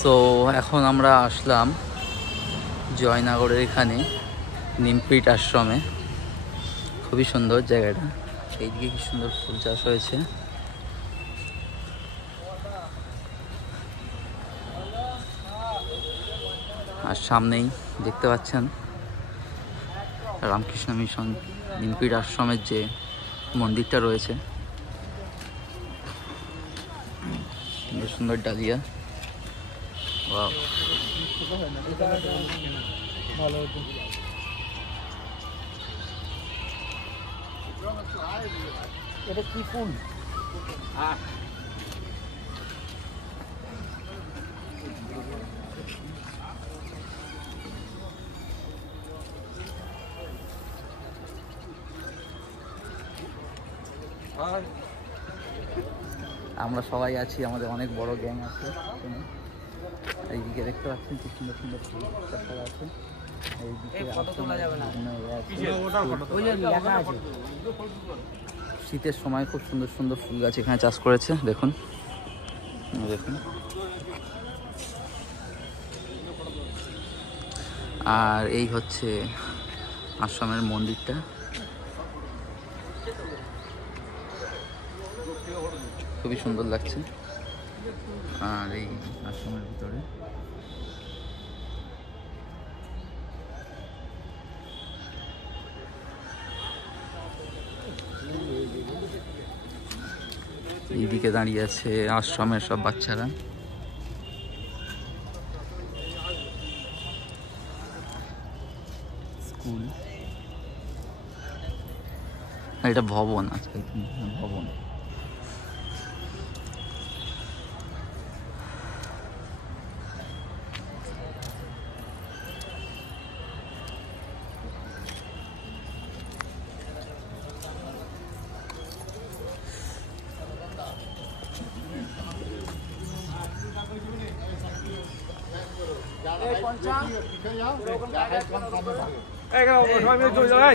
So এখন আমরা আসলাম জয়নগরের এখানে নিমপিট আশ্রমে। খুবই সুন্দর জায়গাটা, এইদিকে কি সুন্দর ফুল চাষ হয়েছে। আর সামনেই দেখতে পাচ্ছেন রামকৃষ্ণ মিশন নিমপিট আশ্রমের যে মন্দিরটা রয়েছে, সুন্দর সুন্দর ডালিয়া। ওয়াও, এটা কি ফুল? আমরা সবাই আছি, আমাদের অনেক বড় গ্যাং আছে। এইদিকে দেখতে পাচ্ছেন কি সুন্দর সুন্দর ফুল চাষ আছে। শীতের সময় খুব সুন্দর সুন্দর ফুল গাছ এখানে চাষ করেছে। দেখুন দেখুন। আর এই হচ্ছে আশ্রমের মন্দিরটা। খুবই সুন্দর লাগছে। আর এই আশ্রমের ভিতরে এইদিকে দাঁড়িয়ে আছে আশ্রমের সব বাচ্চারা। স্কুল, এটা ভবন, আজকাল ভবন। এই